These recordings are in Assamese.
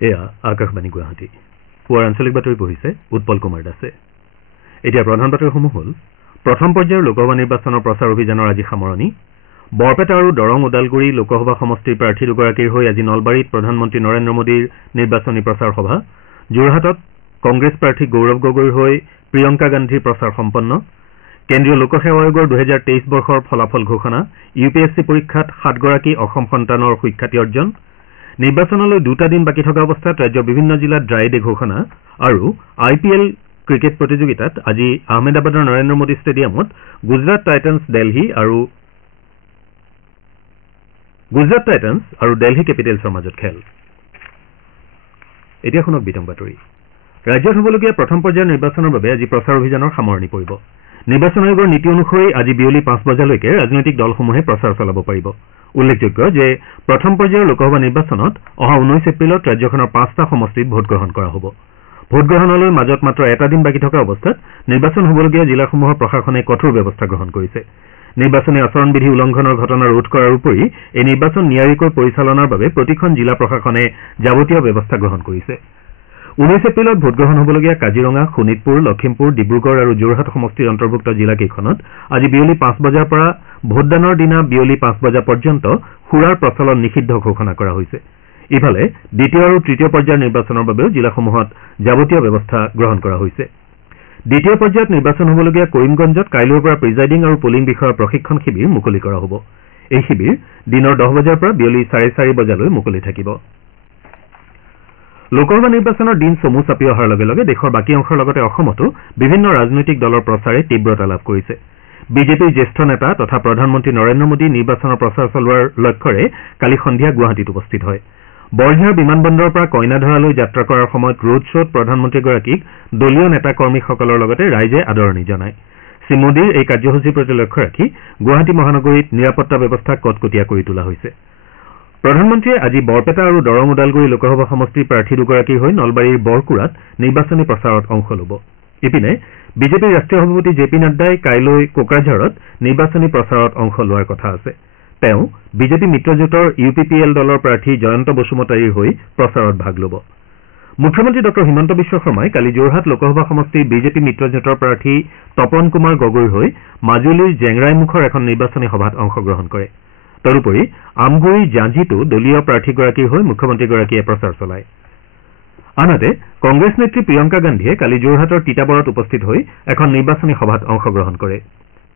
এয়া আকাশবাণী গুৱাহাটী পুৱাৰ আঞ্চলিক বাতৰি পঢ়িছে উৎপল কুমাৰ দাসে। এতিয়া প্ৰধান বাতৰিসমূহ হ'ল প্ৰথম পৰ্যায়ৰ লোকসভা নিৰ্বাচনৰ প্ৰচাৰ অভিযানৰ আজি সামৰণি। বৰপেটা আৰু দৰং ওদালগুৰি লোকসভা সমষ্টিৰ প্ৰাৰ্থী দুগৰাকীৰ হৈ আজি নলবাৰীত প্ৰধানমন্ত্ৰী নৰেন্দ্ৰ মোদীৰ নিৰ্বাচনী প্ৰচাৰ সভা। যোৰহাটত কংগ্ৰেছ প্ৰাৰ্থী গৌৰৱ গগৈৰ হৈ প্ৰিয়ংকা গান্ধীৰ প্ৰচাৰ সম্পন্ন। কেন্দ্ৰীয় লোকসেৱা আয়োগৰ 2023 বৰ্ষৰ ফলাফল ঘোষণা। UPSC পৰীক্ষাত 7গৰাকী অসম সন্তানৰ সুখ্যাতি অৰ্জন। নিৰ্বাচনলৈ 2টা দিন বাকী থকা অৱস্থাত ৰাজ্যৰ বিভিন্ন জিলাত ড্ৰাই ডে ঘোষণা। আৰু IPL ক্ৰিকেট প্ৰতিযোগিতাত আজি আহমেদাবাদৰ নৰেন্দ্ৰ মোদী ষ্টেডিয়ামত গুজৰাট টাইটান্ছ আৰু দিল্লী কেপিটেলছৰ মাজত খেল। এতিয়া শুনক বিতং বাতৰি। ৰাজ্যত হ'বলগীয়া প্ৰথম পৰ্যায়ৰ নিৰ্বাচনৰ বাবে আজি প্ৰচাৰ অভিযানৰ সামৰণি পৰিব। নিৰ্বাচন আয়োগৰ নীতি অনুসৰি আজি বিয়লি 5 বজালৈকে ৰাজনৈতিক দলসমূহে প্ৰচাৰ চলাব পাৰিব। উল্লেখযোগ্য যে প্ৰথম পৰ্যায়ৰ লোকসভা নিৰ্বাচনত অহা 19 এপ্ৰিলত ৰাজ্যখনৰ 5টা সমষ্টিত ভোটগ্ৰহণ কৰা হ'ব। ভোটগ্ৰহণলৈ মাজত মাত্ৰ এটা দিন বাকী থকা অৱস্থাত নিৰ্বাচন হ'বলগীয়া জিলাসমূহৰ প্ৰশাসনে কঠোৰ ব্যৱস্থা গ্ৰহণ কৰিছে। নিৰ্বাচনী আচৰণবিধি উলংঘনৰ ঘটনা ৰোধ কৰাৰ উপৰি এই নিৰ্বাচন নিয়াৰিকৈ পৰিচালনাৰ বাবে প্ৰতিখন জিলা প্ৰশাসনে যাৱতীয় ব্যৱস্থা গ্ৰহণ কৰিছে। 19 এপ্ৰিলত ভোটগ্ৰহণ হ'বলগীয়া কাজিৰঙা, শোণিতপুৰ, লখিমপুৰ, ডিব্ৰুগড় আৰু যোৰহাট সমষ্টিৰ অন্তৰ্ভুক্ত জিলাকেইখনত আজি বিয়লি 5 বজাৰ পৰা ভোটদানৰ দিনা বিয়লি 5 বজা পৰ্যন্ত সুৰাৰ প্ৰচলন নিষিদ্ধ ঘোষণা কৰা হৈছে। ইফালে দ্বিতীয় আৰু তৃতীয় পৰ্যায়ৰ নিৰ্বাচনৰ বাবেও জিলাসমূহত যাৱতীয় ব্যৱস্থা গ্ৰহণ কৰা হৈছে। দ্বিতীয় পৰ্যায়ত নিৰ্বাচন হ'বলগীয়া কৰিমগঞ্জত কাইলৈৰ পৰা প্ৰিজাইডিং আৰু পলিং বিষয়ৰ প্ৰশিক্ষণ শিবিৰ মুকলি কৰা হ'ব। এই শিবিৰ দিনৰ 10 বজাৰ পৰা বিয়লি 4:30 বজালৈ মুকলি থাকিব। লোকসভা নিৰ্বাচনৰ দিন চমু চাপি অহাৰ লগে লগে দেশৰ বাকী অংশৰ লগতে অসমতো বিভিন্ন ৰাজনৈতিক দলৰ প্ৰচাৰে তীব্ৰতা লাভ কৰিছে। বিজেপিৰ জ্যেষ্ঠ নেতা তথা প্ৰধানমন্ত্ৰী নৰেন্দ্ৰ মোদী নিৰ্বাচনৰ প্ৰচাৰ চলোৱাৰ লক্ষ্যৰে কালি সন্ধিয়া গুৱাহাটীত উপস্থিত হয়। বৰঝাৰ বিমানবন্দৰৰ পৰা কইনাধৰালৈ যাত্ৰা কৰাৰ সময়ত ৰোড শ্ব'ত প্ৰধানমন্ত্ৰীগৰাকীক দলীয় নেতা কৰ্মীসকলৰ লগতে ৰাইজে আদৰণি জনায়। শ্ৰীমোদীৰ এই কাৰ্যসূচীৰ প্ৰতি লক্ষ্য ৰাখি গুৱাহাটী মহানগৰীত নিৰাপত্তা ব্যৱস্থা কটকটীয়া কৰি তোলা হৈছে। প্ৰধানমন্ত্ৰীয়ে আজি বৰপেটা আৰু দৰং ওদালগুৰি লোকসভা সমষ্টিৰ প্ৰাৰ্থী দুগৰাকীৰ হৈ নলবাৰীৰ বৰকুৰাত নিৰ্বাচনী প্ৰচাৰত অংশ ল'ব। ইপিনে বিজেপিৰ ৰাষ্ট্ৰীয় সভাপতি JP নাড্ডাই কাইলৈ কোকৰাঝাৰত নিৰ্বাচনী প্ৰচাৰত অংশ লোৱাৰ কথা আছে। তেওঁ বিজেপি মিত্ৰজোঁটৰ UPPL দলৰ প্ৰাৰ্থী জয়ন্ত বসুমতাৰীৰ হৈ প্ৰচাৰত ভাগ ল'ব। মুখ্যমন্ত্ৰী ডঃ হিমন্ত বিশ্ব শৰ্মাই কালি যোৰহাট লোকসভা সমষ্টিৰ বিজেপি মিত্ৰজোঁটৰ প্ৰাৰ্থী তপন কুমাৰ গগৈৰ হৈ মাজুলীৰ জেংৰাইমুখৰ এখন নিৰ্বাচনী সভাত অংশগ্ৰহণ কৰে। তদুপৰি আমগুৰি জাঁজিতো দলীয় প্ৰাৰ্থীগৰাকীৰ হৈ মুখ্যমন্ত্ৰীগৰাকীয়ে প্ৰচাৰ চলায়। আনহাতে কংগ্ৰেছ নেত্ৰী প্ৰিয়ংকা গান্ধীয়ে কালি যোৰহাটৰ তিতাবৰত উপস্থিত হৈ এখন নিৰ্বাচনী সভাত অংশগ্ৰহণ কৰে।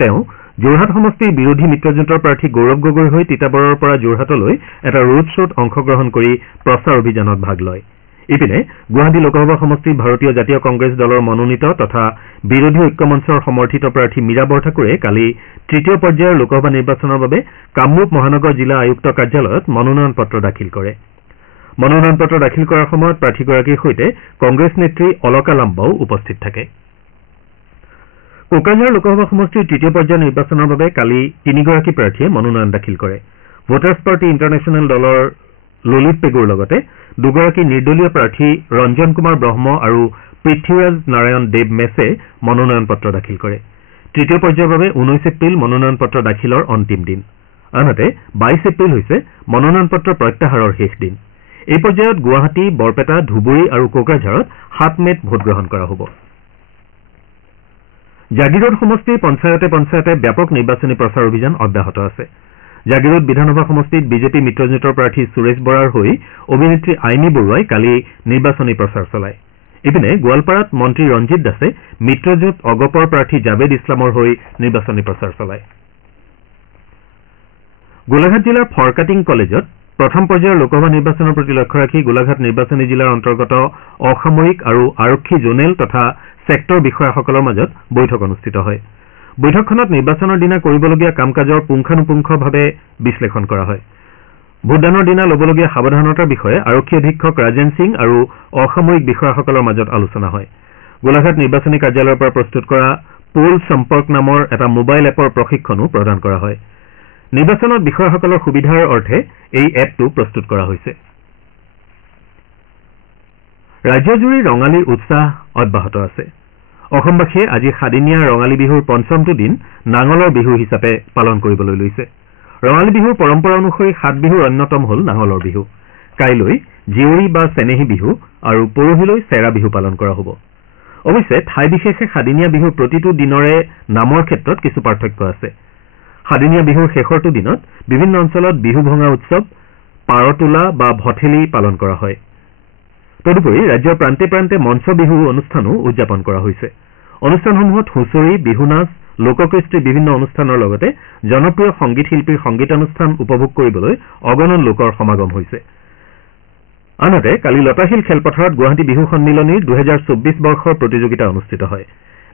তেওঁ যোৰহাট সমষ্টিৰ বিৰোধী মিত্ৰজোঁটৰ প্ৰাৰ্থী গৌৰৱ গগৈৰ হৈ তিতাবৰৰ পৰা যোৰহাটলৈ এটা ৰোড শ্ব'ত অংশগ্ৰহণ কৰি প্ৰচাৰ অভিযানত ভাগ লয়। ইপিনে গুৱাহাটী লোকসভা সমষ্টিৰ ভাৰতীয় জাতীয় কংগ্ৰেছ দলৰ মনোনীত তথা বিৰোধী ঐক্যমঞ্চৰ সমৰ্থিত প্ৰাৰ্থী মীৰা বৰঠাকুৰে কালি তৃতীয় পৰ্যায়ৰ লোকসভা নিৰ্বাচনৰ বাবে কামৰূপ মহানগৰ জিলা আয়ুক্ত কাৰ্যালয়ত মনোনয়ন পত্ৰ দাখিল কৰে। মনোনয়ন পত্ৰ দাখিল কৰাৰ সময়ত প্ৰাৰ্থীগৰাকীৰ সৈতে কংগ্ৰেছ নেত্ৰী অলকা লাম্বাও উপস্থিত থাকে। কোকৰাঝাৰ লোকসভা সমষ্টিৰ তৃতীয় পৰ্যায়ৰ নিৰ্বাচনৰ বাবে কালি 3গৰাকী প্ৰাৰ্থীয়ে মনোনয়ন দাখিল কৰে। ভোটাৰ্ছ পাৰ্টি ইণ্টাৰনেশ্যনেল দলৰ ললিত পেগুৰ লগতে 2গৰাকী নিৰ্দলীয় প্ৰাৰ্থী ৰঞ্জন কুমাৰ ব্ৰহ্ম আৰু পৃথ্বীৰাজ নাৰায়ণ দেৱ মেছে মনোনয়ন পত্ৰ দাখিল কৰে। তৃতীয় পৰ্যায়ৰ বাবে 19 এপ্ৰিল মনোনয়ন পত্ৰ দাখিলৰ অন্তিম দিন। আনহাতে 22 এপ্ৰিল হৈছে মনোনয়ন পত্ৰ প্ৰত্যাহাৰৰ শেষ দিন। এই পৰ্যায়ত গুৱাহাটী, বৰপেটা, ধুবুৰী আৰু কোকৰাঝাৰত 7 মেত ভোটগ্ৰহণ কৰা হ'ব। জাগিৰোড সমষ্টিৰ পঞ্চায়তে ব্যাপক নিৰ্বাচনী প্ৰচাৰ অভিযান অব্যাহত আছে। জাগিৰোড বিধানসভা সমষ্টিত বিজেপি মিত্ৰজোঁটৰ প্ৰাৰ্থী সুৰেশ বৰাৰ হৈ অভিনেত্ৰী আইনী বৰুৱাই কালি নিৰ্বাচনী প্ৰচাৰ চলায়। ইপিনে গোৱালপাৰাত মন্ত্ৰী ৰঞ্জিত দাসে মিত্ৰজোঁট অগপৰ প্ৰাৰ্থী জাবেদ ইছলামৰ হৈ নিৰ্বাচনী প্ৰচাৰ চলায়। গোলাঘাট জিলাৰ ফৰকাটিং কলেজত প্ৰথম পৰ্যায়ৰ লোকসভা নিৰ্বাচনৰ প্ৰতি লক্ষ্য ৰাখি গোলাঘাট নিৰ্বাচনী জিলাৰ অন্তৰ্গত অসামৰিক আৰু আৰক্ষী জোনেল তথা ছেক্টৰ বিষয়াসকলৰ মাজত বৈঠক অনুষ্ঠিত হয়। বৈঠকখনত নিৰ্বাচনৰ দিনা কৰিবলগীয়া কাম কাজৰ পুংখানুপুংখভাৱে বিশ্লেষণ কৰা হয়। ভোটদানৰ দিনা ল'বলগীয়া সাৱধানতাৰ বিষয়ে আৰক্ষী অধীক্ষক ৰাজেন সিং আৰু অসামৰিক বিষয়াসকলৰ মাজত আলোচনা হয়। গোলাঘাট নিৰ্বাচনী কাৰ্যালয়ৰ পৰা প্ৰস্তুত কৰা পোল সম্পৰ্ক নামৰ এটা মোবাইল এপৰ প্ৰশিক্ষণো প্ৰদান কৰা হয়। নিৰ্বাচনত বিষয়াসকলৰ সুবিধাৰ অৰ্থে এই এপটো প্ৰস্তুত কৰা হৈছে। ৰাজ্যজুৰি ৰঙালীৰ উৎসাহ অব্যাহত আছে। অসমবাসীয়ে আজি 7দিনীয়া ৰঙালী বিহুৰ পঞ্চমটো দিন নাঙলৰ বিহু হিচাপে পালন কৰিবলৈ লৈছে। ৰঙালী বিহুৰ পৰম্পৰা অনুসৰি 7 বিহুৰ অন্যতম হ'ল নাঙলৰ বিহু। কাইলৈ জীয়ৰী বা চেনেহী বিহু আৰু পৰহিলৈ চেৰা বিহু পালন কৰা হ'ব। অৱশ্যে ঠাই বিশেষে সাদিনীয়া বিহুৰ প্ৰতিটো দিনৰে নামৰ ক্ষেত্ৰত কিছু পাৰ্থক্য আছে। সাদিনীয়া বিহুৰ শেষৰটো দিনত বিভিন্ন অঞ্চলত বিহু ভঙা উৎসৱ পাৰতোলা বা ভঠেলি পালন কৰা হয়। তদুপৰি ৰাজ্যৰ প্ৰান্তে প্ৰান্তে মঞ্চ বিহু অনুষ্ঠানো উদযাপন কৰা হৈছে। অনুষ্ঠানসমূহত হুঁচৰি, বিহু নাচ, লোককৃষ্টিৰ বিভিন্ন অনুষ্ঠানৰ লগতে জনপ্ৰিয় সংগীত শিল্পীৰ সংগীতানুষ্ঠান উপভোগ কৰিবলৈ অগণন লোকৰ সমাগম হৈছে। আনহাতে কালি লতাশিল খেলপথাৰত গুৱাহাটী বিহু সন্মিলনীৰ ২০২৪ বৰ্ষৰ প্ৰতিযোগিতা অনুষ্ঠিত হয়।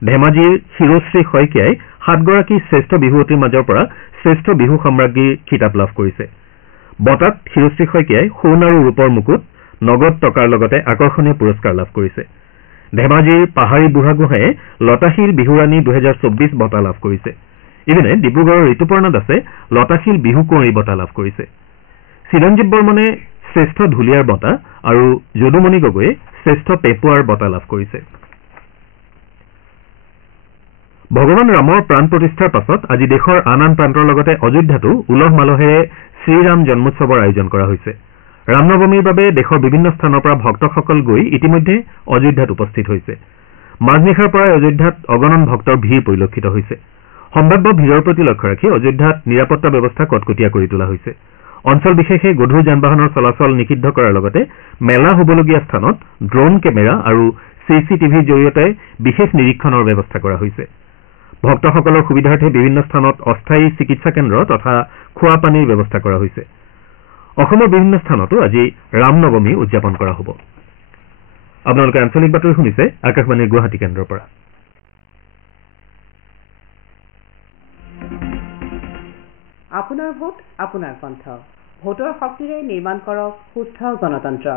ধেমাজিৰ শিৰোশ্ৰী শইকীয়াই ৭গৰাকী শ্ৰেষ্ঠ বিহুৱতীৰ মাজৰ পৰা শ্ৰেষ্ঠ বিহু সম্ৰাজ্ঞীৰ খিতাপ লাভ কৰিছে। বঁটাত শিৰোশ্ৰী শইকীয়াই সোণ আৰু ৰূপৰ মুকুট, নগদ টকাৰ লগতে আকৰ্ষণীয় পুৰস্কাৰ লাভ কৰিছে। ধেমাজিৰ পাহাৰী বুঢ়াগোহাঁয়ে লতাশিল বিহুৰাণী ২০২৪ বঁটা লাভ কৰিছে। ইপিনে ডিব্ৰুগড়ৰ ঋতুপৰ্ণা দাসে লতাশিল বিহু কুঁৱৰী বঁটা লাভ কৰিছে। চিৰঞ্জীৱ বৰ্মনে শ্ৰেষ্ঠ ঢুলীয়াৰ বঁটা আৰু যদুমণি গগৈয়ে শ্ৰেষ্ঠ পেপুৱাৰ বঁটা লাভ কৰিছে। ভগৱান ৰামৰ প্ৰাণ প্ৰতিষ্ঠাৰ পাছত আজি দেশৰ আন আন প্ৰান্তৰ লগতে অযোধ্যাতো উলহ মালহেৰে শ্ৰীৰাম জন্মোৎসৱৰ আয়োজন কৰা হৈছে। ৰামনৱমীৰ বাবে দেশৰ বিভিন্ন স্থানৰ পৰা ভক্তসকল গৈ ইতিমধ্যে অযোধ্যাত উপস্থিত হৈছে। মাজনিশাৰ পৰাই অযোধ্যাত অগণন ভক্তৰ ভিৰ পৰিলক্ষিত হৈছে। সম্ভাৱ্য ভিৰৰ প্ৰতি লক্ষ্য ৰাখি অযোধ্যাত নিৰাপত্তা ব্যৱস্থা কটকটীয়া কৰি তোলা হৈছে। অঞ্চল বিশেষে গধুৰ যান বাহনৰ চলাচল নিষিদ্ধ কৰাৰ লগতে মেলা হ'বলগীয়া স্থানত ড্ৰোন কেমেৰা আৰু CCTVৰ জৰিয়তে বিশেষ নিৰীক্ষণৰ ব্যৱস্থা কৰা হৈছে। ভক্তসকলৰ সুবিধাৰ্থে বিভিন্ন স্থানত অস্থায়ী চিকিৎসা কেন্দ্ৰ তথা খোৱা পানীৰ ব্যৱস্থা কৰা হৈছে। অসমৰ বিভিন্ন স্থানতো আজি ৰামনৱমী উদযাপন কৰা হ'ব। আপোনালোকে আঞ্চলিক বাতৰি শুনিছে আকাশবাণীৰ গুৱাহাটী কেন্দ্ৰৰ পৰা। আপোনাৰ ভোট আপোনাৰ কণ্ঠ। ভোটৰ শক্তিৰে নিৰ্মাণ কৰক সুস্থ গণতন্ত্ৰ।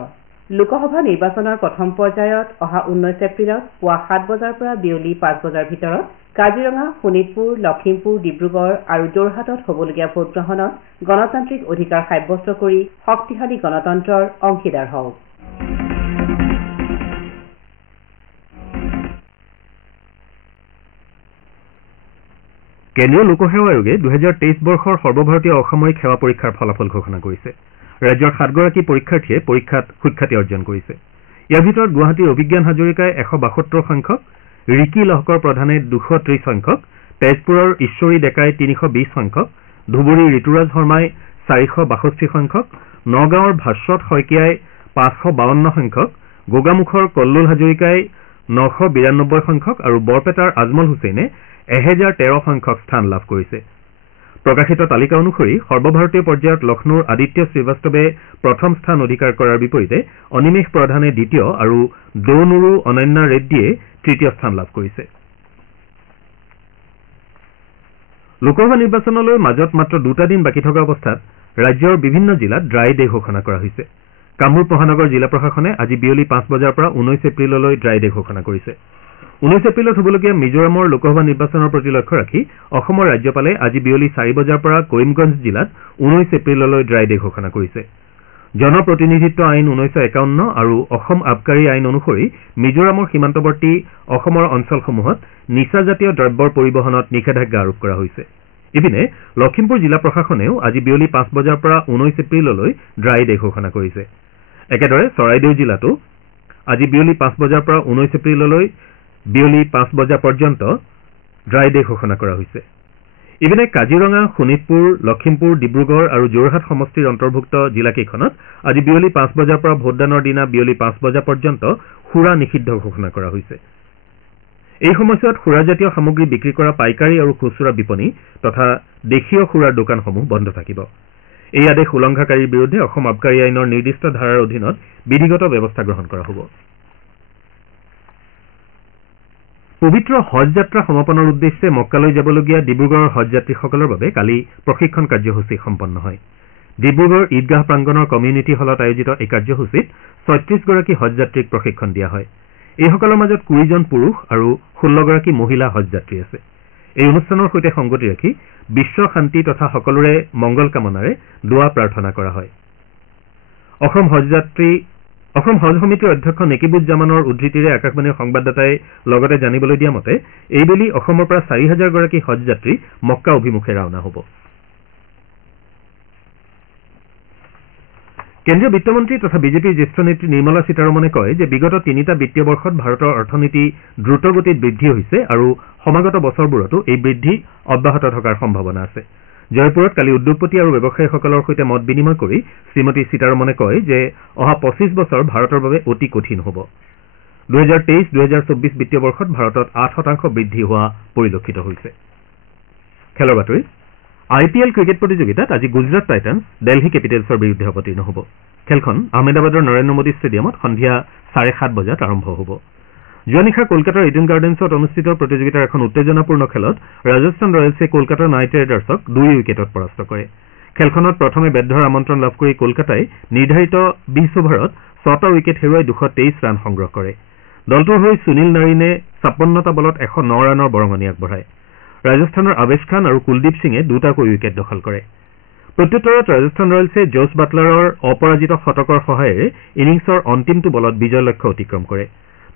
লোকসভা নিৰ্বাচনৰ প্ৰথম পৰ্যায়ত অহা 19 এপ্ৰিলত পুৱা 7 বজাৰ পৰা বিয়লি 5 বজাৰ ভিতৰত কাজিৰঙা, শোণিতপুৰ, লখিমপুৰ, ডিব্ৰুগড় আৰু যোৰহাটত হ'বলগীয়া ভোটগ্ৰহণত গণতান্ত্ৰিক অধিকাৰ সাব্যস্ত কৰি শক্তিশালী গণতন্ত্ৰৰ অংশীদাৰ হওক। কেন্দ্ৰীয় লোকসেৱা আয়োগে 2023 বৰ্ষৰ সৰ্বভাৰতীয় অসামৰিক সেৱা পৰীক্ষাৰ ফলাফল ঘোষণা কৰিছে। ৰাজ্যৰ 7গৰাকী পৰীক্ষাৰ্থীয়ে পৰীক্ষাত সুখ্যাতি অৰ্জন কৰিছে। ইয়াৰ ভিতৰত গুৱাহাটীৰ অভিজ্ঞান হাজৰিকাই 172 সংখ্যক, ৰিকি লহকৰ প্ৰধানে 230 সংখ্যক, তেজপুৰৰ ঈশ্বৰী ডেকাই 320 সংখ্যক, ধুবুৰীৰ ঋতুৰাজ শৰ্মাই 462 সংখ্যক, নগাঁৱৰ ভাস্বত শইকীয়াই 552 সংখ্যক, গোগামুখৰ কল্লোল হাজৰিকাই 992 সংখ্যক আৰু বৰপেটাৰ আজমল হুছেইনে 1013 সংখ্যক স্থান লাভ কৰিছে। প্ৰকাশিত তালিকা অনুসৰি সৰ্বভাৰতীয় পৰ্যায়ত লক্ষ্ণৌৰ আদিত্য শ্ৰীবাস্তৱে প্ৰথম স্থান অধিকাৰ কৰাৰ বিপৰীতে অনিমেষ প্ৰধানে দ্বিতীয় আৰু দৌনুৰু অনন্যা ৰেড্ডীয়ে তৃতীয় স্থান লাভ কৰিছে। লোকসভা নিৰ্বাচনলৈ মাজত মাত্ৰ 2টা দিন বাকী থকা অৱস্থাত ৰাজ্যৰ বিভিন্ন জিলাত ড্ৰাই ডে ঘোষণা কৰা হৈছে। কামৰূপ মহানগৰ জিলা প্ৰশাসনে আজি বিয়লি 5 বজাৰ পৰা 19 এপ্ৰিললৈ ড্ৰাই ডে ঘোষণা কৰিছে। 19 এপ্ৰিলত হ'বলগীয়া মিজোৰামৰ লোকসভা নিৰ্বাচনৰ প্ৰতি লক্ষ্য ৰাখি অসমৰ ৰাজ্যপালে আজি বিয়লি 4 বজাৰ পৰা কৰিমগঞ্জ জিলাত 19 এপ্ৰিললৈ ড্ৰাই ডে ঘোষণা কৰিছে। জনপ্ৰতিনিধিত্ব আইন 1951 আৰু অসম আবকাৰী আইন অনুসৰি মিজোৰামৰ সীমান্তৱৰ্তী অসমৰ অঞ্চলসমূহত নিচাজাতীয় দ্ৰব্যৰ পৰিবহণত নিষেধাজ্ঞা আৰোপ কৰা হৈছে। ইপিনে লখিমপুৰ জিলা প্ৰশাসনেও আজি বিয়লি 5 বজাৰ পৰা 19 এপ্ৰিললৈ ড্ৰাই ডে ঘোষণা কৰিছে। একেদৰে চৰাইদেউ জিলাতো আজি বিয়লি 5 বজাৰ পৰা 19 এপ্ৰিললৈ বিয়লি 5 বজা পৰ্যন্ত ড্ৰাই ডে ঘোষণা কৰা হৈছে। ইপিনে কাজিৰঙা, শোণিতপুৰ, লখিমপুৰ, ডিব্ৰুগড় আৰু যোৰহাট সমষ্টিৰ অন্তৰ্ভুক্ত জিলাকেইখনত আজি বিয়লি 5 বজাৰ পৰা ভোটদানৰ দিনা বিয়লি 5 বজা পৰ্যন্ত সুৰা নিষিদ্ধ ঘোষণা কৰা হৈছে। এই সময়ছোৱাত সুৰাজাতীয় সামগ্ৰী বিক্ৰী কৰা পাইকাৰী আৰু খুচুৰা বিপণী তথা দেশীয় সুৰাৰ দোকানসমূহ বন্ধ থাকিব। এই আদেশ উলংঘাকাৰীৰ বিৰুদ্ধে অসম আবকাৰী আইনৰ নিৰ্দিষ্ট ধাৰাৰ অধীনত বিধিগত ব্যৱস্থা গ্ৰহণ কৰা হ'ব। পবিত্ৰ হজ যাত্ৰা সমাপনৰ উদ্দেশ্যে মক্কালৈ যাবলগীয়া ডিব্ৰুগড়ৰ হজ যাত্ৰীসকলৰ বাবে কালি প্ৰশিক্ষণ কাৰ্যসূচী সম্পন্ন হয়। ডিব্ৰুগড় ঈদগাহ প্ৰাংগণৰ কমিউনিটি হলত আয়োজিত এই কাৰ্যসূচীত 36গৰাকী হজ যাত্ৰীক প্ৰশিক্ষণ দিয়া হয়। এইসকলৰ মাজত 20জন পুৰুষ আৰু 16গৰাকী মহিলা হজ যাত্ৰী আছে। এই অনুষ্ঠানৰ সৈতে সংগতি ৰাখি বিশ্ব শান্তি তথা সকলোৰে মংগল কামনাৰে দোৱা প্ৰাৰ্থনা কৰা হয়। অসম হজ সমিতিৰ অধ্যক্ষ নেকিবুজ্জামানৰ উদ্ধৃতিৰে আকাশবাণীৰ সংবাদদাতাই লগতে জানিবলৈ দিয়া মতে এইবেলি অসমৰ পৰা 4000গৰাকী হজ যাত্ৰী মক্কা অভিমুখে ৰাওনা হ'ব। কেন্দ্ৰীয় বিত্তমন্ত্ৰী তথা বিজেপিৰ জ্যেষ্ঠ নেত্ৰী নিৰ্মলা সীতাৰমণে কয় যে বিগত 3টা বিত্তীয় বৰ্ষত ভাৰতৰ অৰ্থনীতি দ্ৰুতগতিত বৃদ্ধি হৈছে আৰু সমাগত বছৰবোৰতো এই বৃদ্ধি অব্যাহত থকাৰ সম্ভাৱনা আছে। জয়পুৰত কালি উদ্যোগপতি আৰু ব্যৱসায়ীসকলৰ সৈতে মত বিনিময় কৰি শ্ৰীমতী সীতাৰমণে কয় যে অহা 25 বছৰ ভাৰতৰ বাবে অতি কঠিন হ'ব। 2023-2024 বিত্তীয় বৰ্ষত ভাৰতত 8% বৃদ্ধি হোৱা পৰিলক্ষিত হৈছে। খেলৰ বাতৰি IPL ক্ৰিকেট প্ৰতিযোগিতাত আজি গুজৰাট টাইটান্ছ দিল্লী কেপিটেলছৰ বিৰুদ্ধে অৱতীৰ্ণ হ'ব। খেলখন আহমেদাবাদৰ নৰেন্দ্ৰ মোদী ষ্টেডিয়ামত সন্ধিয়া 7:30 বজাত আৰম্ভ হ'ব। যোৱা নিশা কলকাতাৰ ইডেন গাৰ্ডেন্ছত অনুষ্ঠিত প্ৰতিযোগিতাৰ এখন উত্তেজনাপূৰ্ণ খেলত ৰাজস্থান ৰয়েলছে কলকাতা নাইট ৰাইডাৰ্ছক 2 উইকেটত পৰাস্ত কৰে। খেলখনত প্ৰথমে বেট ধৰাৰ আমন্ত্ৰণ লাভ কৰি কলকাতাই নিৰ্ধাৰিত 20 অভাৰত 6টা উইকেট হেৰুৱাই 223 ৰান সংগ্ৰহ কৰে। দলটোৰ হৈ সুনীল নাৰিনে 56টা বলত 109 ৰানৰ বৰঙণি আগবঢ়ায়। ৰাজস্থানৰ আৱেশ খান আৰু কুলদীপ সিঙে 2টাকৈ উইকেট দখল কৰে। প্ৰত্যুত্তৰত ৰাজস্থান ৰয়েলছে জছ বাটলাৰৰ অপৰাজিত শতকৰ সহায়েৰে ইনিংছৰ অন্তিমটো বলত বিজয় লক্ষ্য অতিক্ৰম কৰে।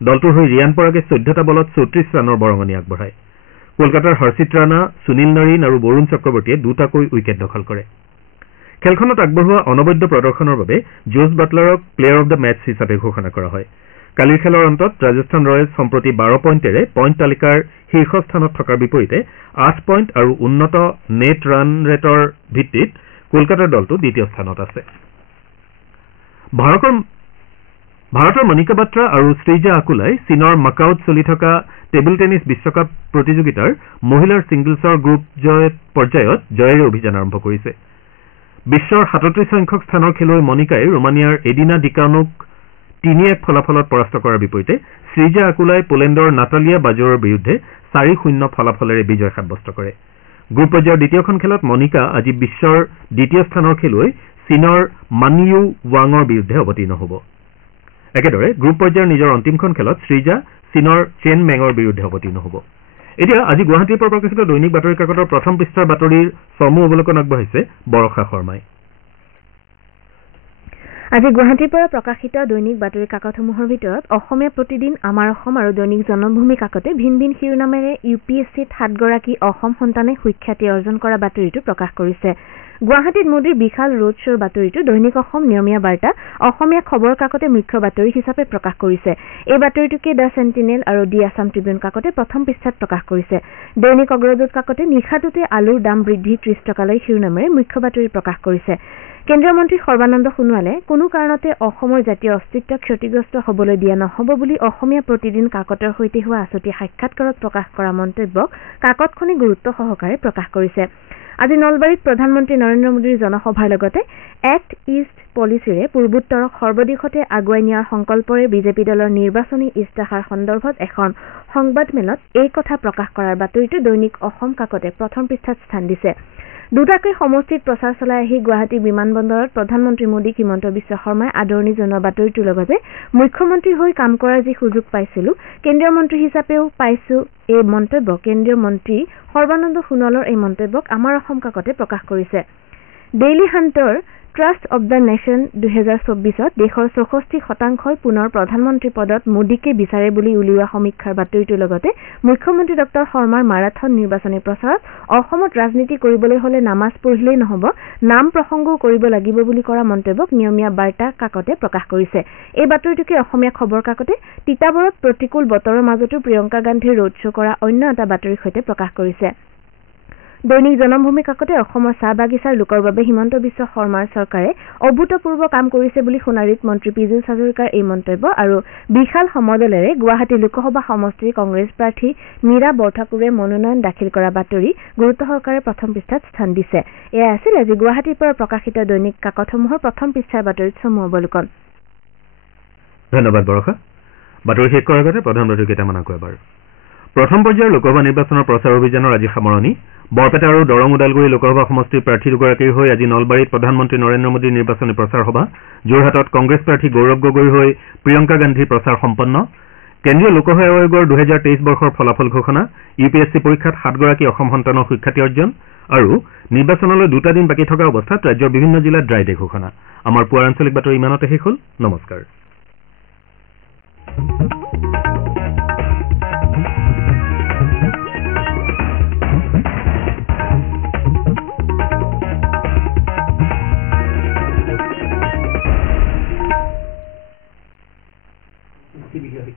দলটোৰ হৈ ৰিয়ান পৰাগে 14টা বলত 34 ৰানৰ বৰঙণি আগবঢ়ায়। কলকাতাৰ হৰ্ষিত ৰাণা, সুনীল নাৰিন আৰু বৰুণ চক্ৰৱৰ্তীয়ে 2টাকৈ উইকেট দখল কৰে। খেলখনত আগবঢ়োৱা অনবদ্য প্ৰদৰ্শনৰ বাবে জছ বাটলাৰক প্লেয়াৰ অব দ্য মেচ হিচাপে ঘোষণা কৰা হয়। কালিৰ খেলৰ অন্তত ৰাজস্থান ৰয়েলছ সম্প্ৰতি 12 পইণ্টেৰে পইণ্ট তালিকাৰ শীৰ্ষস্থানত থকাৰ বিপৰীতে 8 পইণ্ট আৰু উন্নত নেট ৰান ৰেটৰ ভিত্তিত কলকাতাৰ দলটো দ্বিতীয় স্থানত আছে। ভাৰতৰ মণিকা বাট্ৰা আৰু শ্ৰীজা আকুলাই চীনৰ মাকাওত চলি থকা টেবুল টেনিছ বিশ্বকাপ প্ৰতিযোগিতাৰ মহিলাৰ ছিংগলছৰ গ্ৰুপ পৰ্যায়ত জয়েৰে অভিযান আৰম্ভ কৰিছে। বিশ্বৰ 37 সংখ্যক স্থানৰ খেলুৱৈ মণিকাই ৰোমানিয়াৰ এডিনা ডিকানুক 3-1 ফলাফলত পৰাস্ত কৰাৰ বিপৰীতে শ্ৰীজা আকুলাই পোলেণ্ডৰ নাটালিয়া বাজোৰৰ বিৰুদ্ধে 4-0 ফলাফলেৰে বিজয় সাব্যস্ত কৰে। গ্ৰুপ পৰ্যায়ৰ দ্বিতীয়খন খেলত মণিকা আজি বিশ্বৰ দ্বিতীয় স্থানৰ খেলুৱৈ চীনৰ মানইউ ৱাঙৰ বিৰুদ্ধে অৱতীৰ্ণ হ'ব। একেদৰে গ্ৰুপ পৰ্যায়ৰ নিজৰ অন্তিমখন খেলত শ্ৰীজা চীনৰ চেন মেঙৰ বিৰুদ্ধে অৱতীৰ্ণ হ'ব। এতিয়া আজি গুৱাহাটীৰ পৰা প্ৰকাশিত দৈনিক বাতৰি কাকতৰ প্ৰথম পৃষ্ঠাৰ বাতৰিৰ চমু অৱলোকন আগবঢ়াইছে বৰষা শৰ্মাই। আজি গুৱাহাটীৰ পৰা প্ৰকাশিত দৈনিক বাতৰি কাকতসমূহৰ ভিতৰত অসমীয়া প্ৰতিদিন, আমাৰ অসম আৰু দৈনিক জনমভূমি কাকতে ভিন ভিন শিৰোনামেৰে UPSCত 7গৰাকী অসম সন্তানে সুখ্যাতি অৰ্জন কৰা বাতৰিটো প্ৰকাশ কৰিছে। গুৱাহাটীত মোদীৰ বিশাল ৰোড শ্ব'ৰ বাতৰিটো দৈনিক অসম, নিয়মীয়া বাৰ্তা, অসমীয়া খবৰ কাকতে মুখ্য বাতৰি হিচাপে প্ৰকাশ কৰিছে। এই বাতৰিটোকে দ্য চেণ্টিনেল আৰু দি আছাম ট্ৰিবিউন কাকতে প্ৰথম পৃষ্ঠাত প্ৰকাশ কৰিছে। দৈনিক অগ্ৰদূত কাকতে নিশাটোতে আলুৰ দাম বৃদ্ধি 30 টকালৈ শিৰোনামেৰে মুখ্য বাতৰি প্ৰকাশ কৰিছে। কেন্দ্ৰীয় মন্ত্ৰী সৰ্বানন্দ সোণোৱালে কোনো কাৰণতে অসমৰ জাতীয় অস্তিত্ব ক্ষতিগ্ৰস্ত হ'বলৈ দিয়া নহ'ব বুলি অসমীয়া প্ৰতিদিন কাকতৰ সৈতে হোৱা আছুতীয়া সাক্ষাৎকাৰত প্ৰকাশ কৰা মন্তব্যক কাকতখনে গুৰুত্ব সহকাৰে প্ৰকাশ কৰিছে। আজি নলবাৰীত প্ৰধানমন্ত্ৰী নৰেন্দ্ৰ মোদীৰ জনসভাৰ লগতে এক্ট ইষ্ট পলিচিৰে পূৰ্বোত্তৰক সৰ্বদিশতে আগুৱাই নিয়াৰ সংকল্পৰে বিজেপি দলৰ নিৰ্বাচনী ইস্তাহাৰ সন্দৰ্ভত এখন সংবাদমেলত এই কথা প্ৰকাশ কৰাৰ বাতৰিটো দৈনিক অসম কাকতে প্ৰথম পৃষ্ঠাত স্থান দিছে। দুটাকৈ সমষ্টিত প্ৰচাৰ চলাই আহি গুৱাহাটী বিমানবন্দৰত প্ৰধানমন্ত্ৰী মোদীক হিমন্ত বিশ্ব শৰ্মাই আদৰণি জনোৱা বাতৰিটোৰ লগতে মুখ্যমন্ত্ৰী হৈ কাম কৰাৰ যি সুযোগ পাইছিলো, কেন্দ্ৰীয় মন্ত্ৰী হিচাপেও পাইছো, এই মন্তব্য কেন্দ্ৰীয় মন্ত্ৰী সৰ্বানন্দ সোণোৱালৰ এই মন্তব্যক আমাৰ অসম কাকতে প্ৰকাশ কৰিছে। ডেইলী হাণ্টৰ ট্ৰাষ্ট অব দ্য নেশ্যন 2024ত দেশৰ 64% পুনৰ প্ৰধানমন্ত্ৰী পদত মোদীকে বিচাৰে বুলি উলিওৱা সমীক্ষাৰ বাতৰিটোৰ লগতে মুখ্যমন্ত্ৰী ডক্টৰ শৰ্মাৰ মাৰাথন নিৰ্বাচনী প্ৰচাৰত অসমত ৰাজনীতি কৰিবলৈ হলে নামাজ পঢ়িলেই নহ'ব, নাম প্ৰসংগও কৰিব লাগিব বুলি কৰা মন্তব্যক নিয়মীয়া বাৰ্তা কাকতে প্ৰকাশ কৰিছে। এই বাতৰিটোকে অসমীয়া খবৰ কাকতে তিতাবৰত প্ৰতিকূল বতৰৰ মাজতো প্ৰিয়ংকা গান্ধীৰ ৰোড শ্ব' কৰা অন্য এটা বাতৰিৰ সৈতে প্ৰকাশ কৰিছে। দৈনিক জনমভূমি কাকতে অসমৰ চাহ বাগিচাৰ লোকৰ বাবে হিমন্ত বিশ্ব শৰ্মাৰ চৰকাৰে অভূতপূৰ্ব কাম কৰিছে বুলি সোণাৰীত মন্ত্ৰী পীযুষ হাজৰিকাৰ এই মন্তব্য আৰু বিশাল সমদলেৰে গুৱাহাটী লোকসভা সমষ্টিৰ কংগ্ৰেছ প্ৰাৰ্থী মীৰা বৰঠাকুৰে মনোনয়ন দাখিল কৰা বাতৰি গুৰুত্ব সহকাৰে প্ৰথম পৃষ্ঠাত স্থান দিছে। এয়া আছিল আজি গুৱাহাটীৰ পৰা প্ৰকাশিত দৈনিক কাকতসমূহৰ প্ৰথম পৃষ্ঠাৰ বাতৰিত চমু অৱলোকন। ধন্যবাদ বৰষা। বাতৰি শেষ কৰাৰ আগতে প্ৰধানমন্ত্ৰী কেইটামান আকৌ এবাৰ। প্ৰথম পৰ্যায়ৰ লোকসভা নিৰ্বাচনৰ প্ৰচাৰ অভিযানৰ আজি সামৰণি। বৰপেটা আৰু দৰং ওদালগুৰি লোকসভা সমষ্টিৰ প্ৰাৰ্থী দুগৰাকীৰ হৈ আজি নলবাৰীত প্ৰধানমন্ত্ৰী নৰেন্দ্ৰ মোদীৰ নিৰ্বাচনী প্ৰচাৰ সভা, যোৰহাটত কংগ্ৰেছ প্ৰাৰ্থী গৌৰৱ গগৈৰ হৈ প্ৰিয়ংকা গান্ধীৰ প্ৰচাৰ সম্পন্ন, কেন্দ্ৰীয় লোকসেৱা আয়োগৰ 2023 বৰ্ষৰ ফলাফল ঘোষণা, UPSC পৰীক্ষাত 7গৰাকী অসম সন্তানৰ সুখ্যাতি অৰ্জন আৰু নিৰ্বাচনলৈ 2টা দিন বাকী থকা অৱস্থাত ৰাজ্যৰ বিভিন্ন জিলাত ড্ৰাই ডে ঘোষণা। আমাৰ পুৱাৰ আঞ্চলিক বাতৰি ইমানতে শেষ হ'ল। নমস্কাৰ। মুক্তি বিষয়